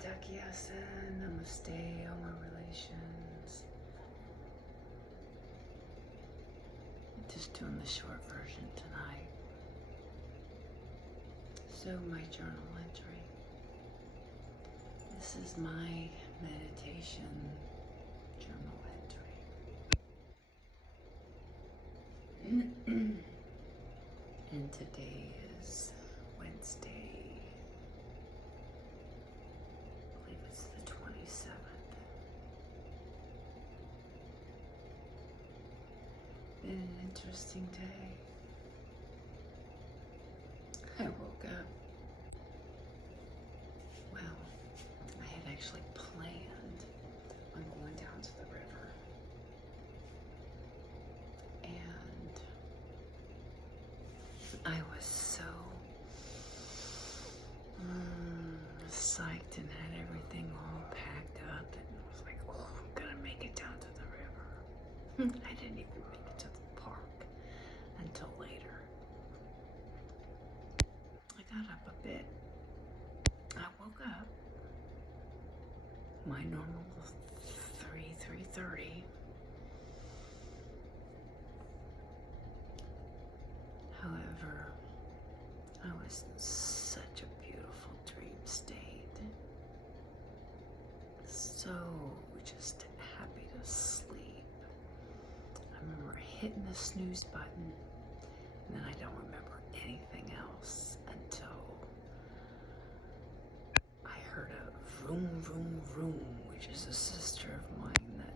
Takiyasen, Namaste, all my relations. Just doing the short version tonight. So my journal entry. This is my meditation journal entry. And today is Wednesday. I believe it's the 27th. Been an interesting day. I woke up. Well, I had actually planned on going down to the river. And I was so psyched and had everything all packed up and was like, oh, I'm gonna make it down to the river. I didn't even make it to the park until later. I got up a bit. I woke up. My normal 3:30. However, I was in such a beautiful dream state. So just happy to sleep. I remember hitting the snooze button, and then I don't remember anything else until I heard a vroom, vroom, vroom, which is a sister of mine that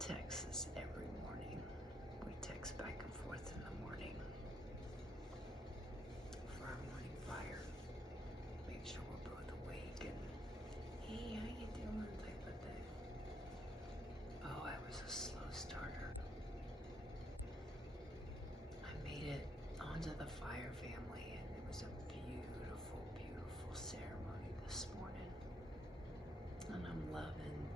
texts us every morning. We text back and forth in the morning for our morning fire. Make sure we're both awake and, hey, how you doing, type of thing. Oh, I was a slow starter. I made it onto the fire family, and it was a beautiful, beautiful ceremony this morning. And I'm loving,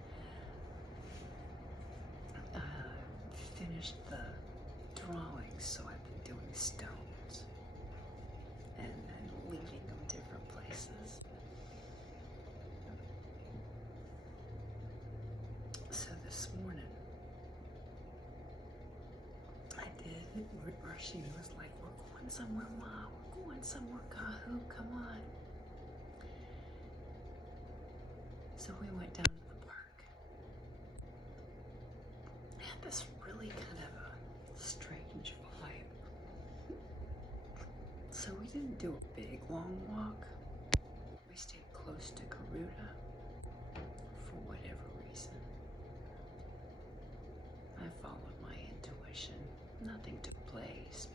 finished the drawings, so I've been doing stones and leaving them different places. So this morning, I did, she was like, we're going somewhere, Ma, we're going somewhere, Kahu, come on. So we went down to the park. It had this really kind of a strange vibe. So we didn't do a big long walk. We stayed close to Garuda for whatever reason. I followed my intuition. Nothing took place.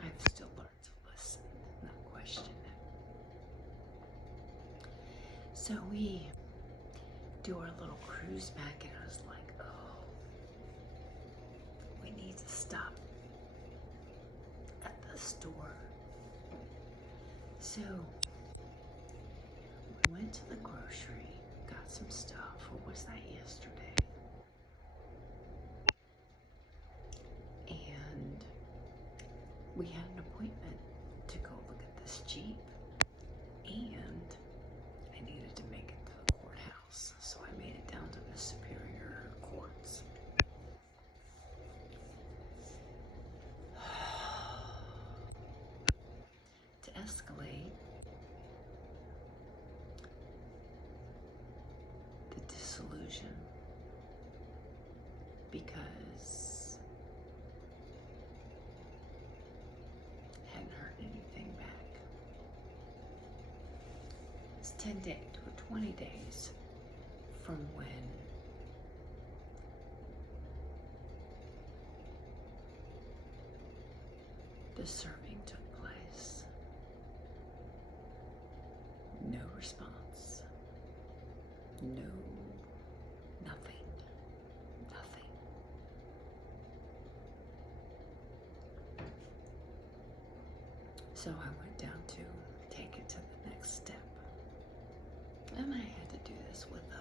I've still learned to listen, not question it. So we do our little cruise back, and I was like, oh, we need to stop at the store. So we went to the grocery, got some stuff. What was that, yesterday? And we had an appointment to go look at this Jeep, and I needed to make it to the courthouse, so I made it down to the Superior Courts. To escalate the disillusion, because I hadn't heard anything back. It's 10 days or 20 days from when the serving took place. No response. No, nothing. Nothing. So I went down to take it to the next step. And I had to do this with a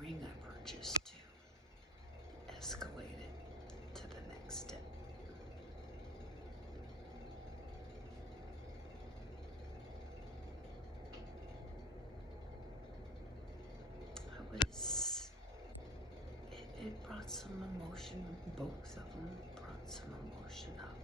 ring I purchased to escalate it to the next step. emotion, both of them brought some emotion up.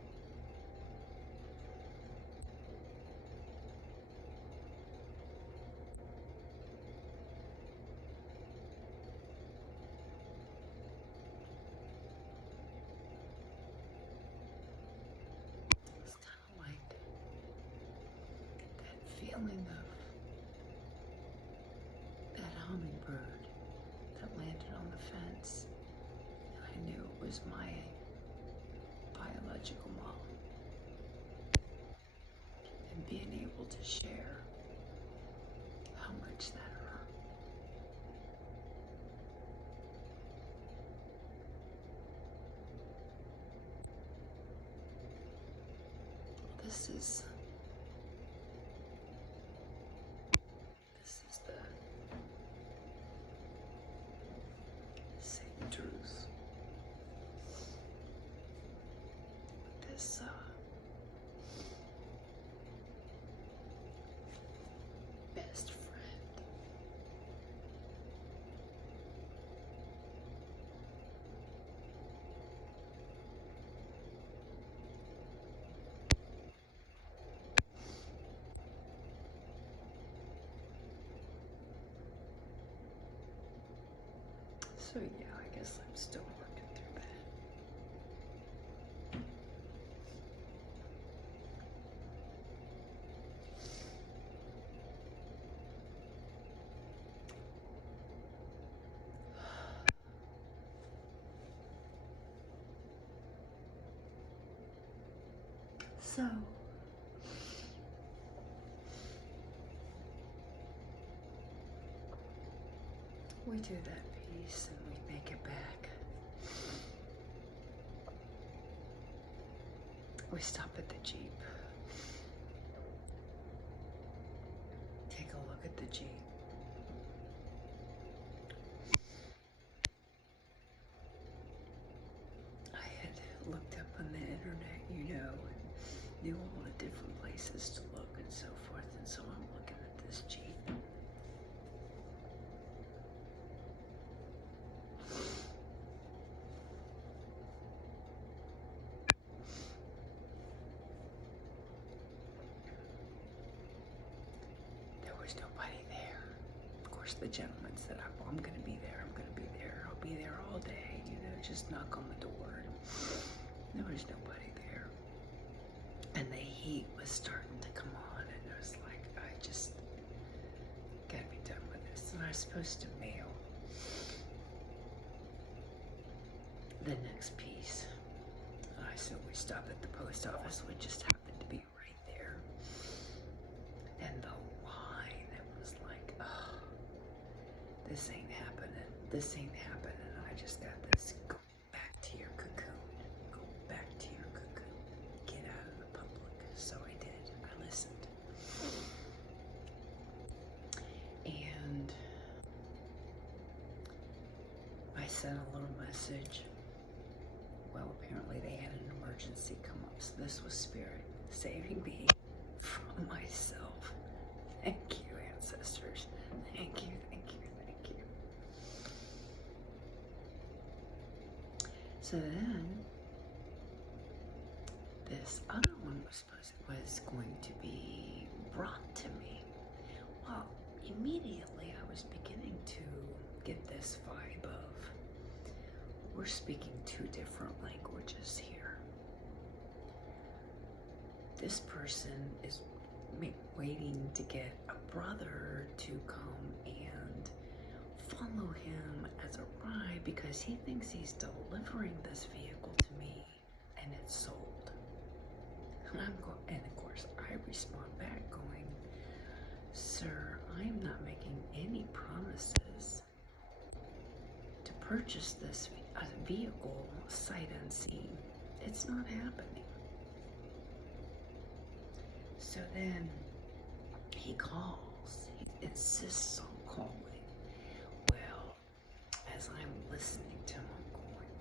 It's kind of like that feeling of that hummingbird that landed on the fence. And I knew it was my biological mom. And being able to share how much that hurt. This is the same truth. This best friend. So yeah, I guess I'm still working through that. So we do that piece and we make it back. We stop at the Jeep. Take a look at the Jeep. I had looked up on the internet, you know, and knew all the different places to look and so forth, and so I'm looking at this Jeep. There was nobody there. Of course, the gentleman said, I'm going to be there, I'm going to be there, I'll be there all day, you know, just knock on the door. There was nobody there. And the heat was starting to come on, and I was like, I just gotta be done with this. And I was supposed to mail the next piece. So we stopped at the post office, which just happened to be right there. And the line, it was like, oh, this ain't happening. This ain't happening. And I just got this, go back to your cocoon. Go back to your cocoon. Get out of the public. So I did. I listened. And I sent a little message. Well, apparently they had an emergency come up. So this was Spirit saving me from myself. Thank you, ancestors. Thank you, thank you, thank you. So then, this other one was going to be brought to me. Well, immediately I was beginning to get this vibe of, we're speaking two different languages here. This person is waiting to get a brother to come and follow him as a ride because he thinks he's delivering this vehicle to me and it's sold. And of course I respond back going, sir, I'm not making any promises to purchase this vehicle sight unseen. It's not happening. So then he calls. He insists on calling. Well, as I'm listening to him, I'm going,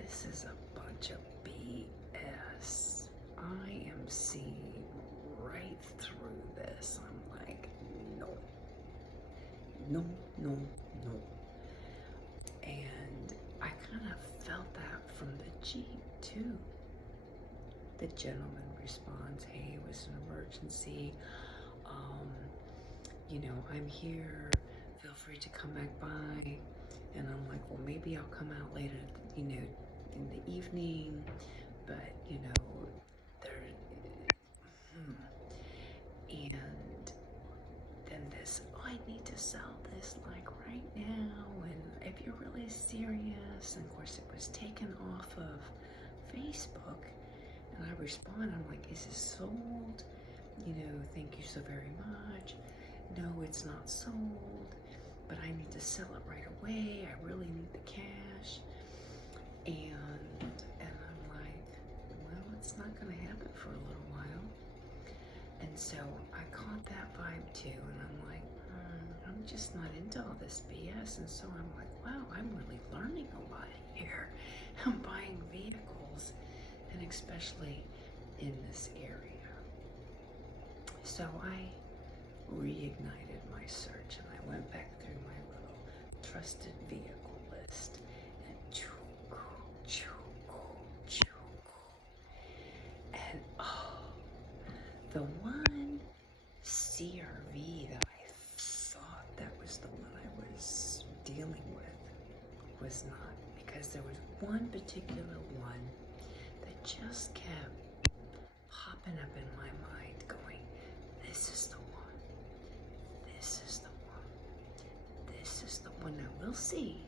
this is a bunch of BS. I am seeing right through this. I'm like, no. No, no, no. And I Jeep too. The gentleman responds, hey, it was an emergency. I'm here. Feel free to come back by. And I'm like, well, maybe I'll come out later, in the evening. But, there, and then this, I need to sell this like right now. And if you're really serious, and of course it was taken off of Facebook. And I respond, I'm like, is this sold? Thank you so very much. No, it's not sold, but I need to sell it right away. I really need the cash. And I'm like, well, it's not going to happen for a little while. And so I caught that vibe too. And I'm like, I'm just not into all this BS. And so I'm like, wow, I'm really learning a lot here. I'm buying vehicles, and especially in this area. So I reignited my search, and I went back through my little trusted vehicle list, and and the one CRV that I thought that was the one I was dealing with was not, because there was one particular one that just kept popping up in my mind going, this is the one, this is the one, this is the one. Now we'll see,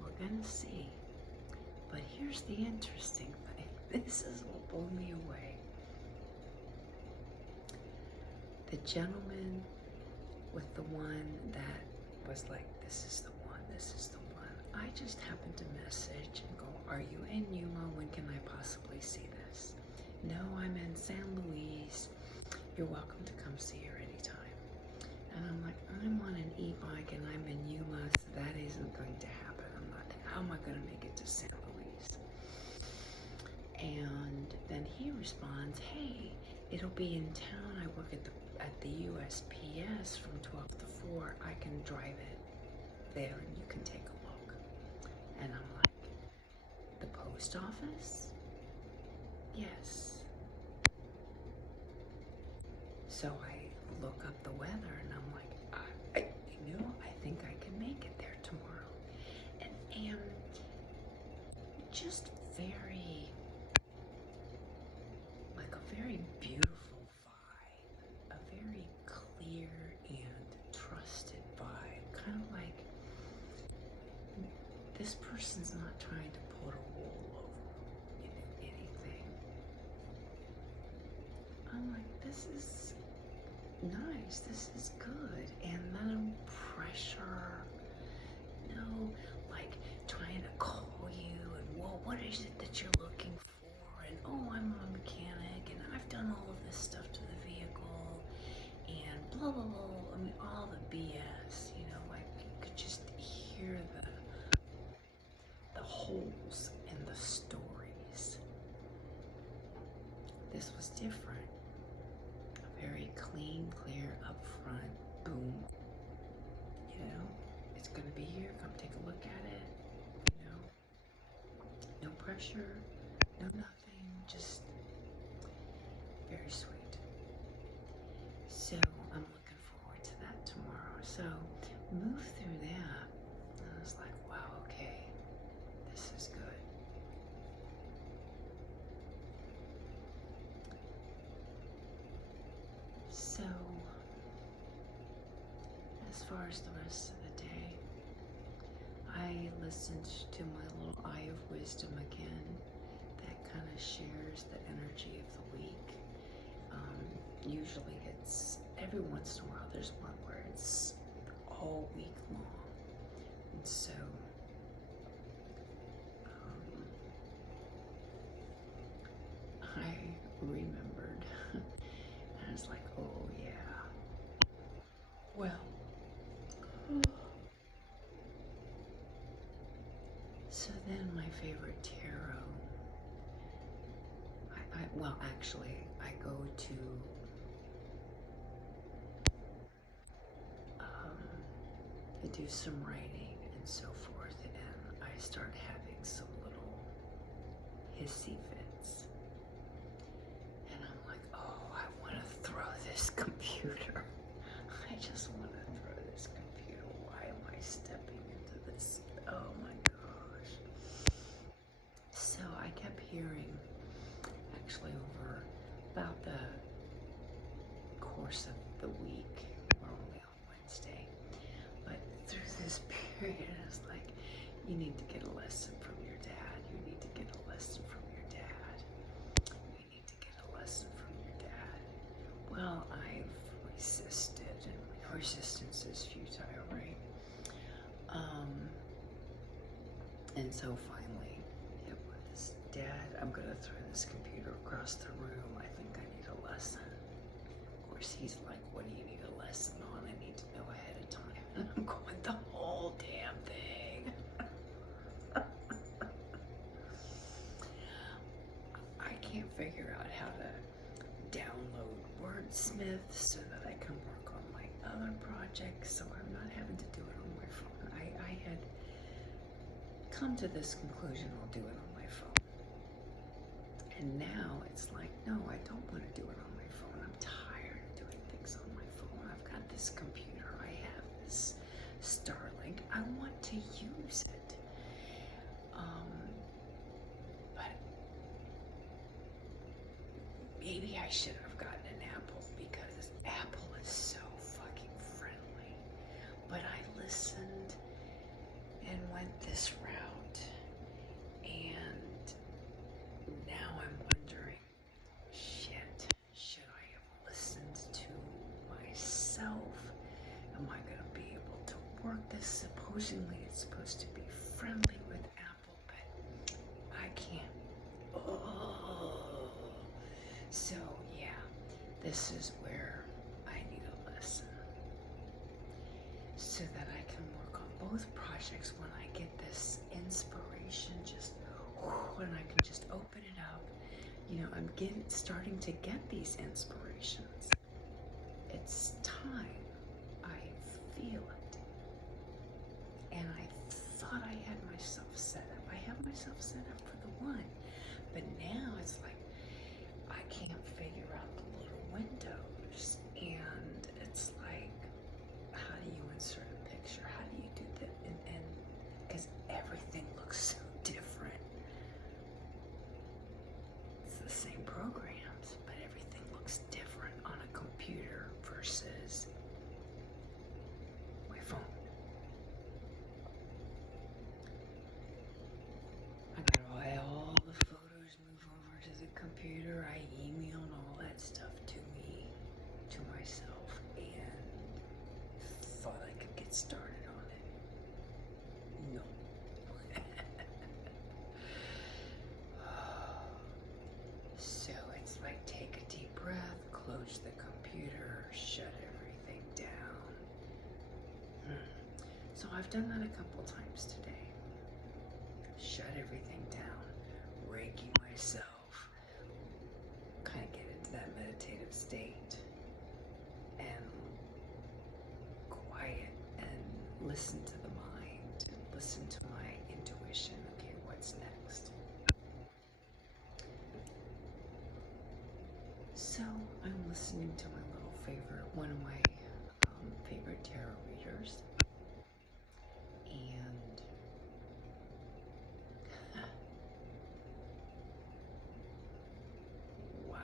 we're gonna see, but here's the interesting thing. This is what blew me away. The gentleman with the one that was like, this is the one, this is the one. I just happened to message and go, are you in Yuma? When can I possibly see this? No, I'm in San Luis. You're welcome to come see her anytime. And I'm like, I'm on an e-bike and I'm in Yuma, so that isn't going to happen. How am I going to make it to San Luis? And then he responds, hey, it'll be in town. I work at the USPS from 12 to 4. I can drive it there and you can take a look. And I'm like, the post office? Yes. So I look up the weather and I'm like, I think I can make it there tomorrow. And am just very, like a very beautiful vibe, a very clear and trusted vibe, kind of like this person's not trying to put a wool over anything. I'm like, this is nice, this is good, and no pressure, no like trying to call you and, well, what is it that you're looking for, and oh, I'm a mechanic and I've done all of this stuff to the vehicle and blah blah blah. I mean, all the BS, like you could just hear the holes in the stories. This was different. Very clean, clear, upfront, boom. It's gonna be here, come take a look at it, no pressure, no nothing, just very sweet. So I'm looking forward to that tomorrow. So move through that, and I was like, wow, okay, this is good. So, as far as the rest of the day, I listened to my little Eye of Wisdom again. That kind of shares the energy of the week. Usually it's, every once in a while, there's one where it's all week long. And so, I remembered. I was like, oh yeah. Well, so then my favorite tarot, well, actually, I go to do some writing and so forth, and I start having some little hissy fits. And I'm like, oh, I want to throw this computer. I just want to throw this computer. Why am I stepping into this? Oh my gosh. So I kept hearing, actually over about the course of the week, we're only on Wednesday, but through this period, it's like, you need to get a lesson from your dad. You need to get a lesson from your dad. You need to get a lesson from your dad. Well, I've resisted, and resistance is futile, right? And so finally, it was, Dad, I'm gonna throw this computer across the room. I think I need a lesson. Of course, he's like, what do you need a lesson on? I need to know ahead of time. And I'm going, the whole damn thing. I can't figure out how to download Wordsmith so that I can work on my other projects, so I'm not having to do it on my phone. I had come to this conclusion, I'll do it on my phone. And now it's like, no, I don't want to do it on my phone. I'm tired of doing things on my phone. I've got this computer, I have this Starlink, I want to use it. But maybe I should have gotten an Apple, because Apple is so fucking friendly. But I listened and went this route, and now I'm wondering, shit, should I have listened to myself? Am I going to be able to work this? Supposedly it's supposed to be friendly with Apple, but I can't. Oh. So yeah, this is where I need a lesson, so that I can work on both projects when I get this inspiration, just when I can just open it up. You know, I'm starting to get these inspirations. It's time. I feel it. And I thought I had myself set up. I have myself set up for the one. But now it's like, I can't figure out the little windows. And it's like, how do you insert a picture? How do you do that? And because everything looks so different. It's the same programs, but everything looks different on a computer versus my phone. I gotta buy all the photos, move over to the computer. I emailed all that stuff to myself, and thought I could get started on it. No. So it's like, take a deep breath, close the computer, shut everything down. So I've done that a couple times today. Shut everything down, reiki myself, kind of get into that meditative state, and quiet, and listen to the mind, listen to my intuition. Okay, what's next? So I'm listening to my little favorite, one of my favorite tarot readers, and wow.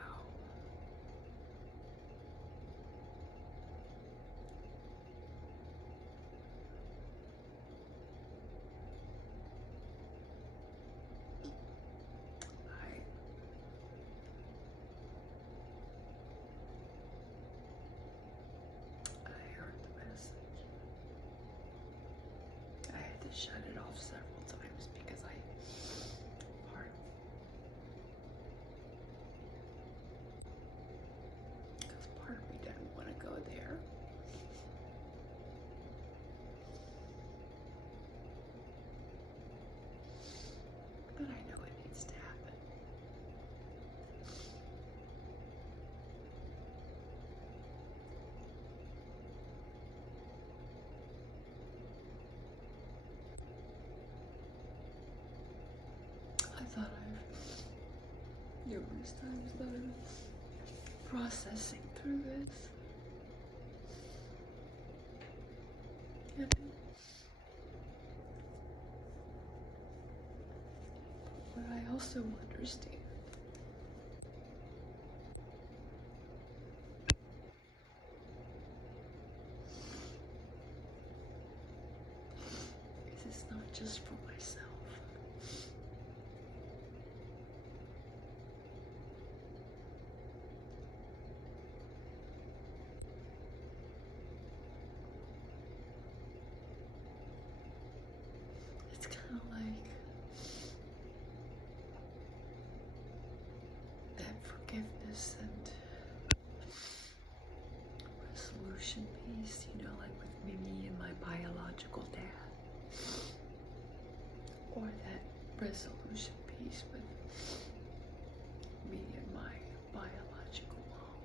I heard the message. these times that I'm processing through this. And what I also understand is it's not just for myself. It's kind of like that forgiveness and resolution piece, you know, like with me and my biological dad. Or that resolution piece with me and my biological mom.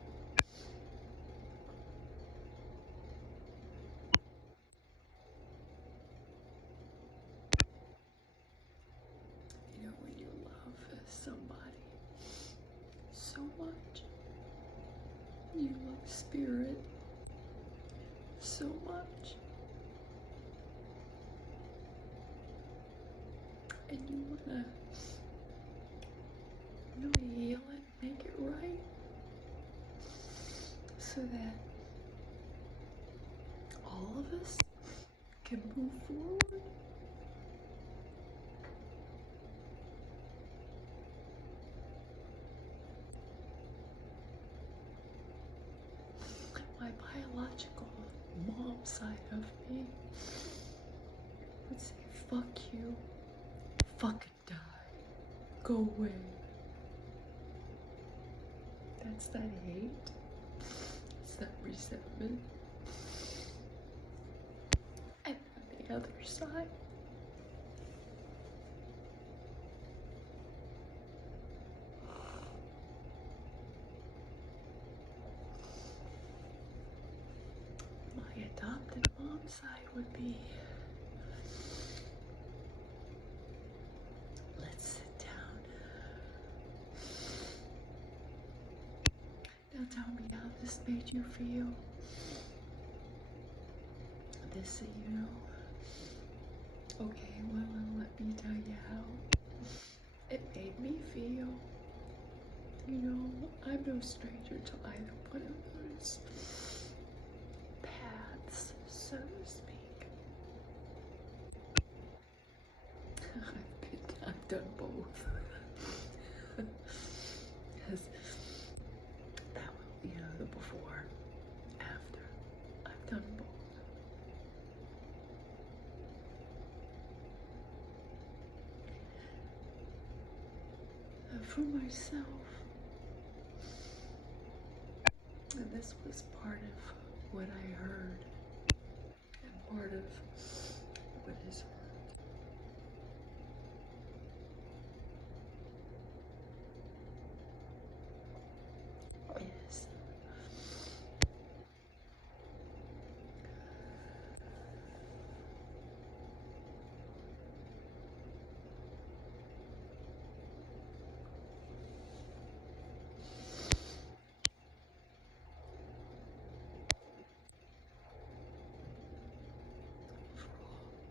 You know, when you love somebody so much, you love spirit so much, and you wanna really heal it, make it right, so that all of us can move forward. My biological mom side of me would say, fuck you, fucking die, go away. That's that hate, it's that resentment. And on the other side, my adopted mom's side would be, let's sit down. Now tell me how this made you feel. This, you know. Okay, well, let me tell you how it made me feel. You know, I'm no stranger to either one of those paths, so to speak. I've done both. Because that, you know, the before, after, I've done both. For myself, and this was part of what I heard, and part of what is heard, is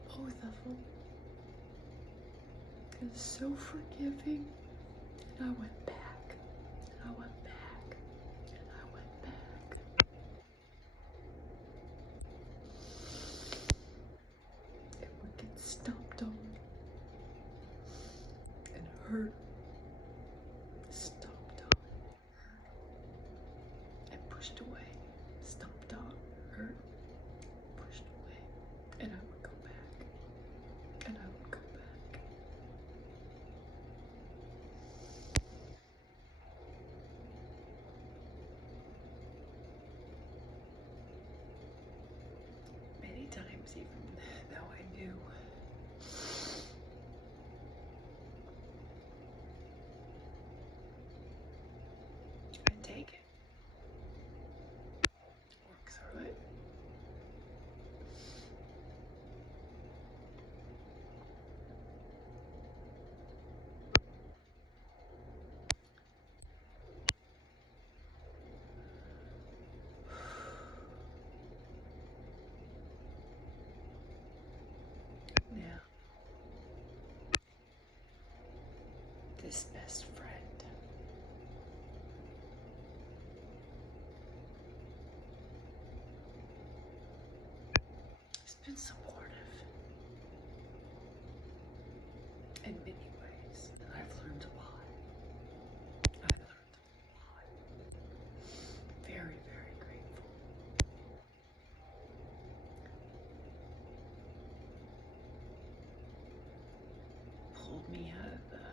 both of them is so forgiving, and I went back, and I went back, and I went back. It would get stomped on and hurt, stomped on, hurt, and pushed away, stomped on, hurt, pushed away, and I would go back, and I would go back. Many times, even though I knew I'd take it, work through it, his best friend. He's been supportive in many ways, and I've learned a lot. I've learned a lot. Very, very grateful. Pulled me out of the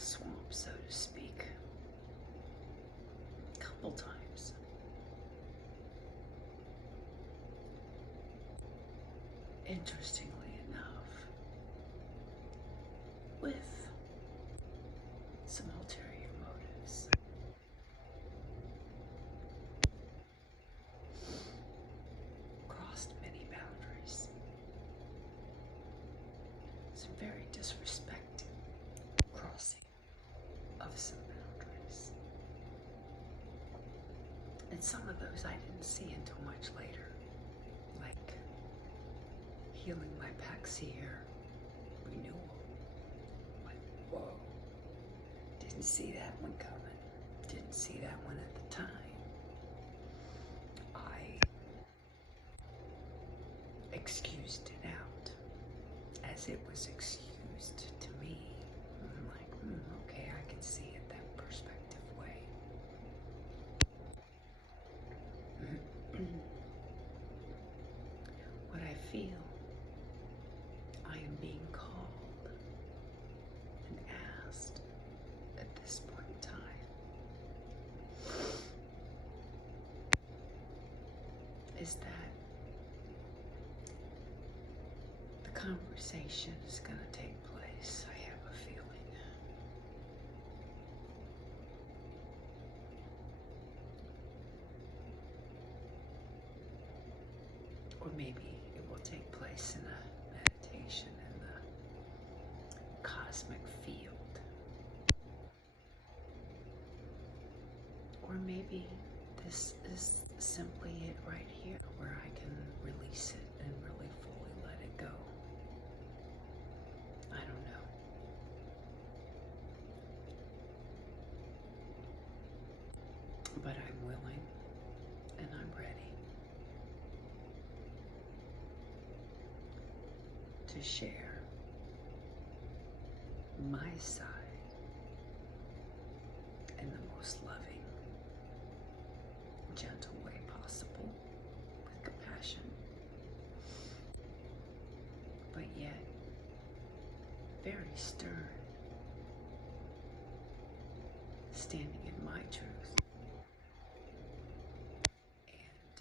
swamp, so to speak, a couple times. Interestingly enough, with some ulterior motives. Crossed many boundaries. Some very disrespecting crossing of some boundaries. And some of those I didn't see until much later. Like healing my paxier renewal. Like, whoa. Didn't see that one coming. Didn't see that one at the time. I excused it out as it was excused to me. I'm like, okay, I can see it that perspective way. What I feel, I am being called and asked at this point in time is that the conversation is going to take place. I have a feeling. Or maybe it will take place in a meditation in the cosmic field. Or maybe this is simply it right here where I can release it and really fully let it go. I don't know. But I'm willing and I'm ready to share my side in the most loving, gentle way possible, with compassion, but yet very stern, standing in my truth, and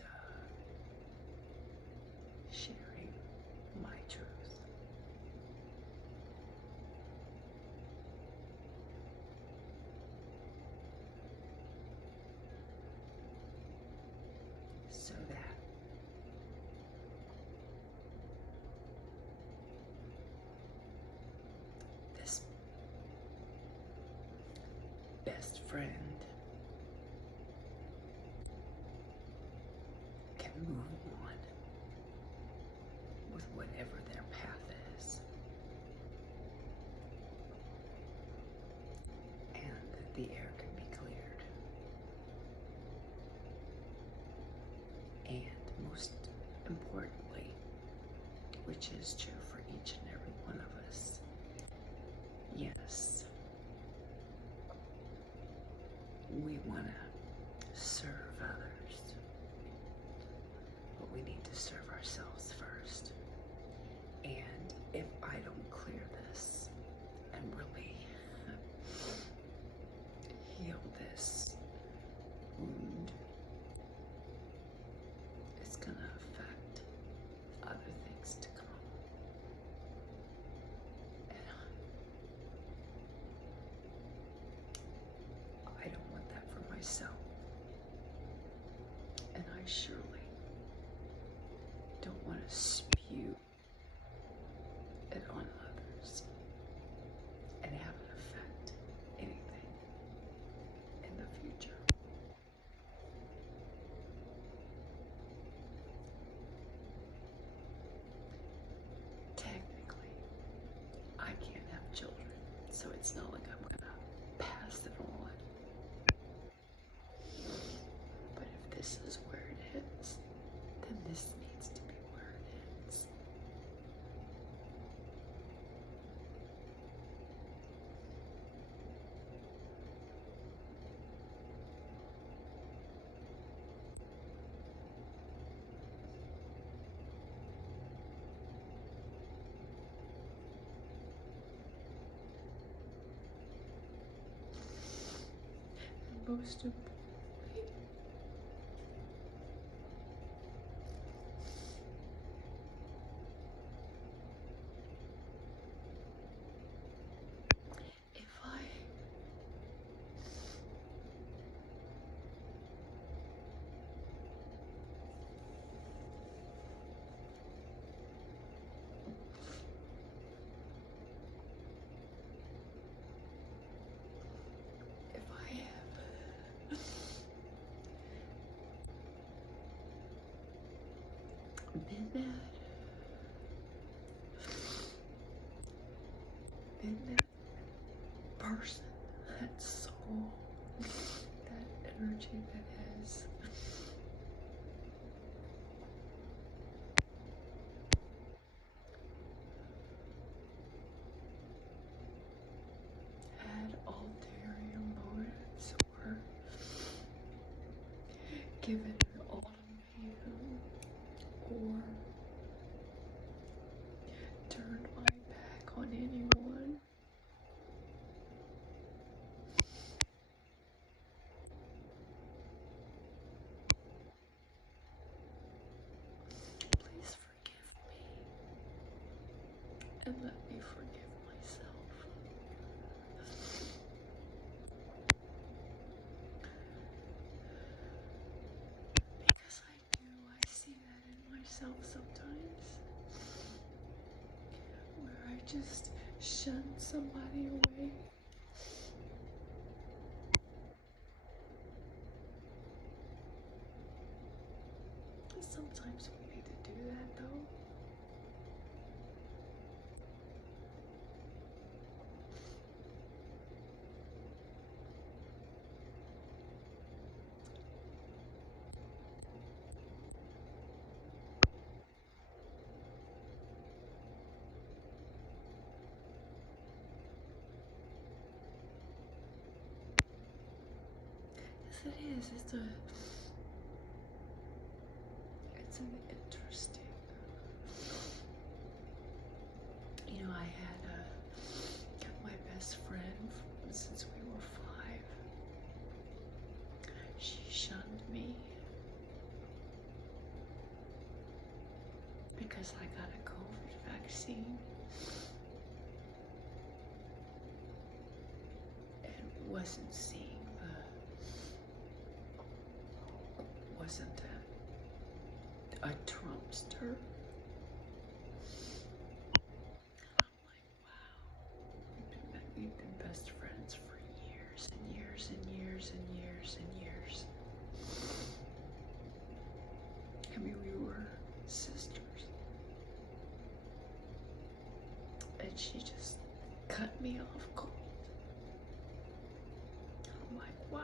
sharing my truth. So that this best friend can move on with whatever their path is, and that the air can be cleared. And most importantly, which is true for each and every one of us, yes, we want to serve others, but we need to serve ourselves first. And if I don't clear this and really heal this wound, it's going to affect other things to come. And I don't want that for myself. And I surely don't want to spew it on others and have it affect anything in the future. Technically, I can't have children, so it's not like I'm gonna pass it on. But if this is where it ends, then this needs to be where it ends. And most importantly, if I have been that person, that soul, that energy that has had ulterior motives or given an ultimatum or turned my back on anyone. Please forgive me and let me forgive myself. Because I see that in myself sometimes, where I just shun somebody away. Sometimes we need to do that though. Yes, it is. It's an interesting. You know, I had my best friend since we were 5. She shunned me because I got a COVID vaccine and wasn't seeing wasn't a Trumpster. I'm like, wow, we've been best friends for years and years and years and years and years. I mean, we were sisters. And she just cut me off cold. I'm like, wow.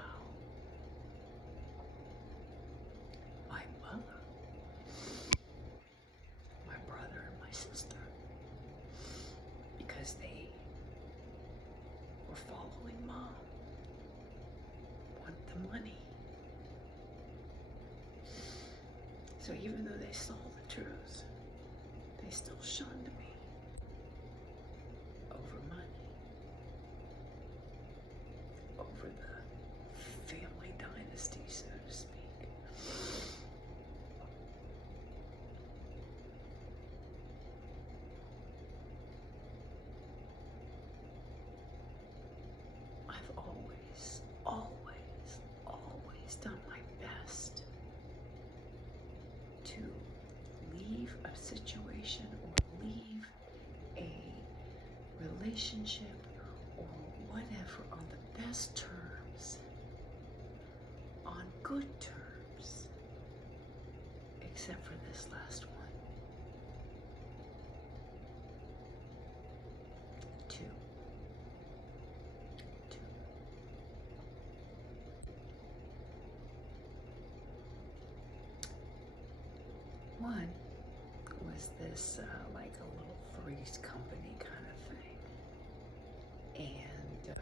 My mother, my brother, and my sister, because they were following Mom, want the money. So even though they saw the truth, they still shunned me over money, over the family dynasty, so to speak. I've always done my best to leave a situation or leave a relationship or whatever on the best terms, on good terms, except for this last one. 2, one was this like a little Three's Company kind of thing. And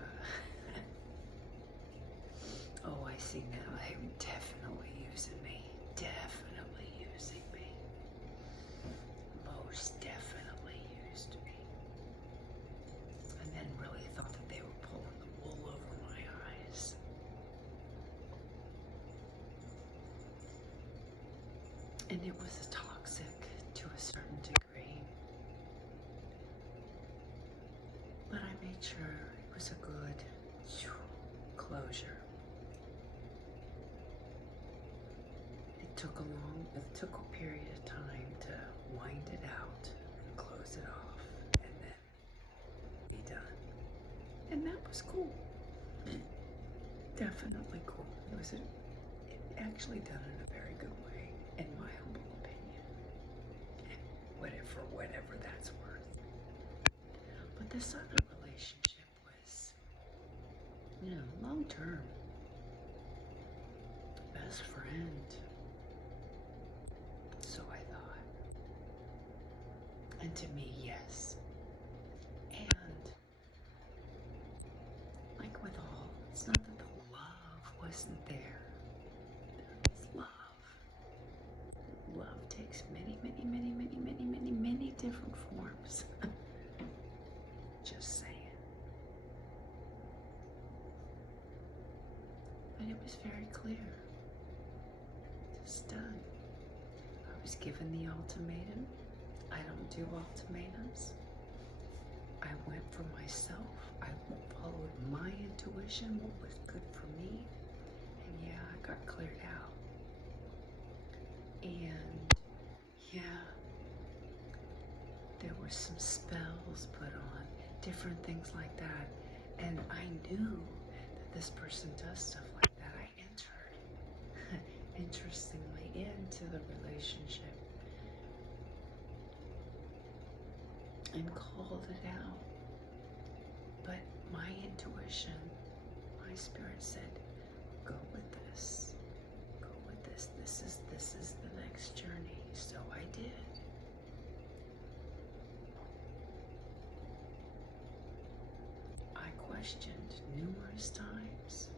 oh, I see now. They were definitely using me. Definitely using me. Most definitely used me. And then really thought that they were pulling the wool over my eyes. And it was toxic to a certain degree. But I made sure it was a good closure. It took a period of time to wind it out and close it off and then be done. And that was cool. Definitely cool. It actually done in a very good way, in my humble opinion. For whatever that's worth. But this other relationship was, long term. Best friend. So I thought. And to me, yes. And like with all, it's not that the love wasn't there. There was love. Love takes many, many, many, many, many, many, many different forms. Just saying. But it was very clear. Just done. I was given the ultimatum. I don't do ultimatums. I went for myself. I followed my intuition, what was good for me. And yeah, I got cleared out. And yeah, there were some spells put on, different things like that. And I knew that this person does stuff like that. I entered, interestingly, into the relationship and called it out. But my intuition, my spirit said, go with this. Go with this. This is the next journey. So I did. I questioned numerous times.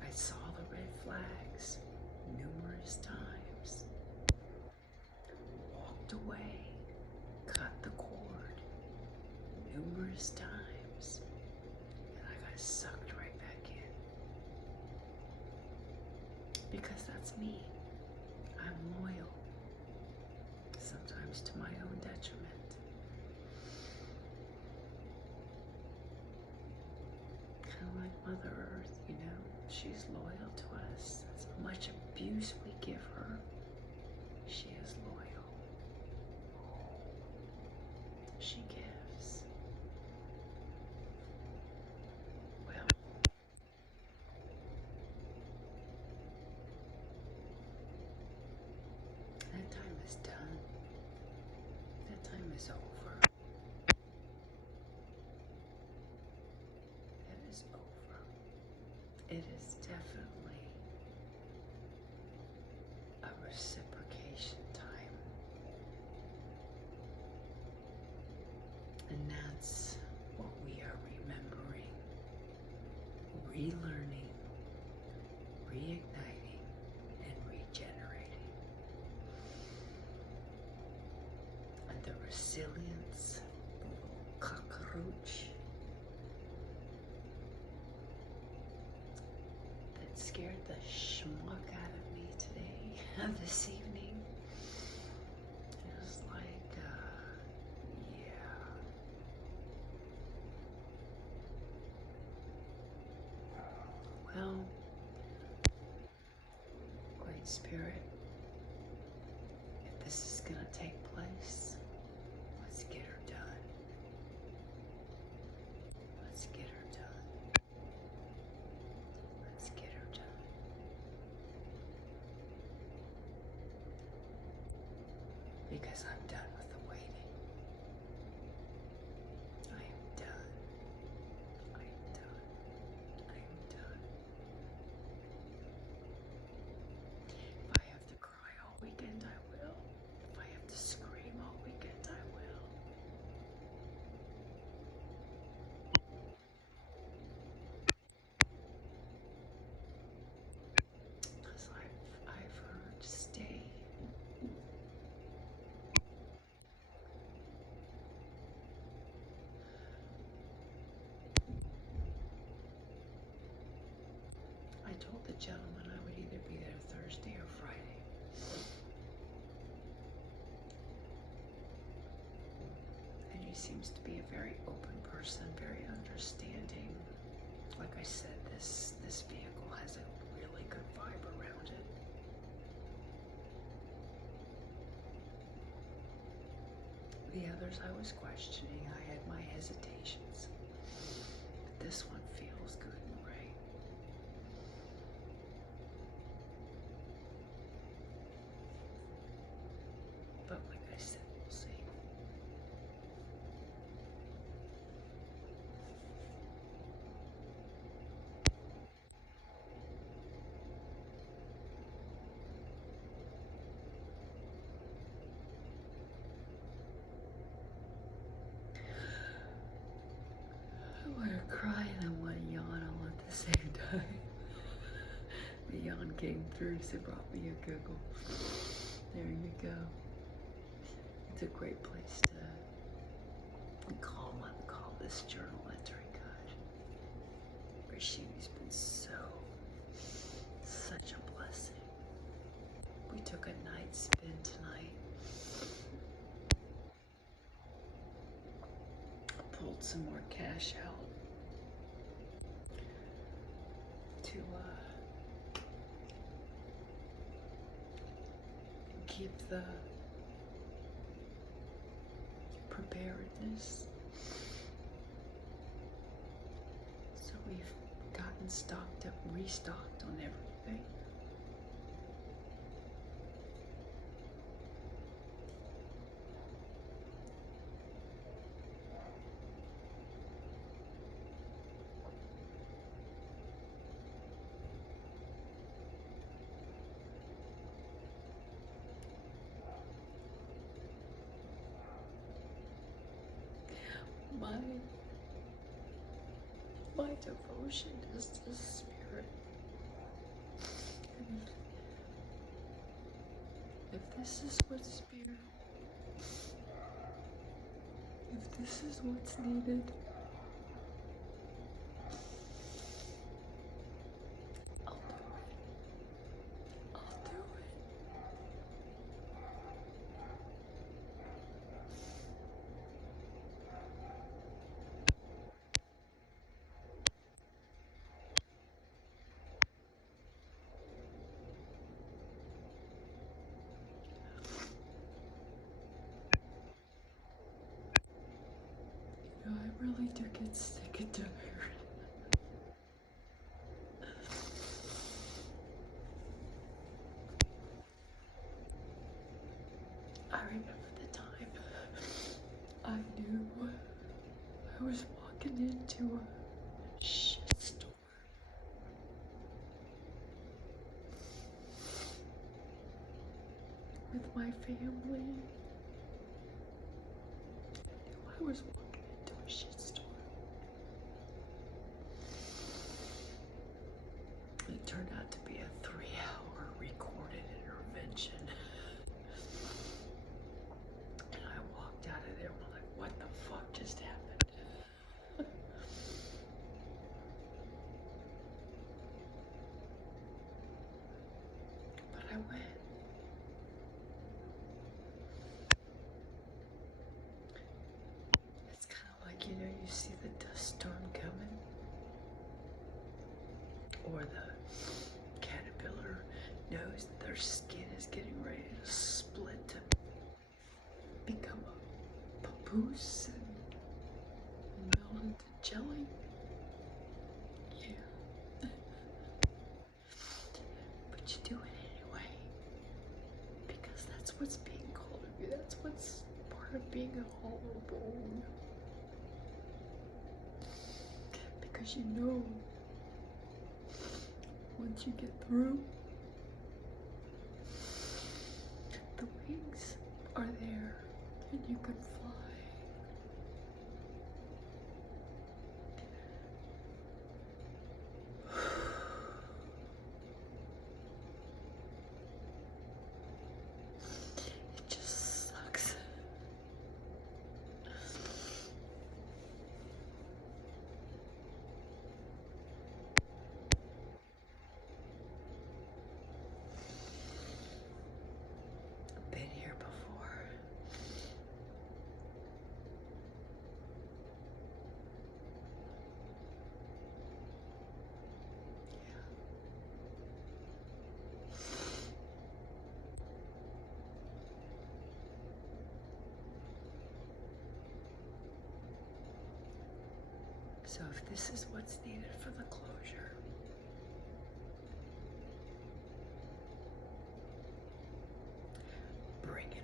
I saw the red flags numerous times. Walked away, cut the cord numerous times, and I got sucked right back in. Because that's me. I'm loyal, sometimes to my own detriment. Kind of like Mother Earth, she's loyal to us. As much abuse we give her, she is loyal. She gives. Well, that time is done. That time is over. It is over. It is definitely a reciprocation time. And that's what we are remembering, relearning, reigniting, and regenerating. And the resilience, the little cockroach that scared the schmuck out of me today, this evening. It was like, yeah. Well, Great Spirit, if this is gonna take place, let's get her done. Let's get her done. Let's get her done. Because I'm done with the waiting. I am done. I am done. I am done. If I have to cry all weekend, I gentleman I would either be there Thursday or Friday. And he seems to be a very open person, very understanding. Like I said, this vehicle has a really good vibe around it. The others I was questioning, I had my hesitations. But this one feels good and right. But like I said, we'll see. I want to cry and I want to yawn all at the same time. The yawn came through, so it brought me a giggle. There you go. It's a great place to call this journal entry. God, Rashidi's been such a blessing. We took a night spin tonight. Pulled some more cash out to keep the preparedness. So we've gotten restocked on everything. My devotion is to Spirit. And if this is what Spirit, if this is what's needed, I'll do it. I'll do it. I really do get sick and tired. I remember the time I knew I was walking into a shit store. With my family. I was walking into a shit store. It turned out to be a 3-hour recorded intervention. And I walked out of there and was like, what the fuck just happened? But I went. It's kind of like, you see the dust storm coming, or the caterpillar knows that their skin is getting ready to split to become a papoose and melt into jelly. Yeah. But you do it anyway, because that's what's being called of you. That's what's part of being a hollow bone. Because you know, once you get through, the wings are there and you can fly. It just sucks. So if this is what's needed for the closure, bring it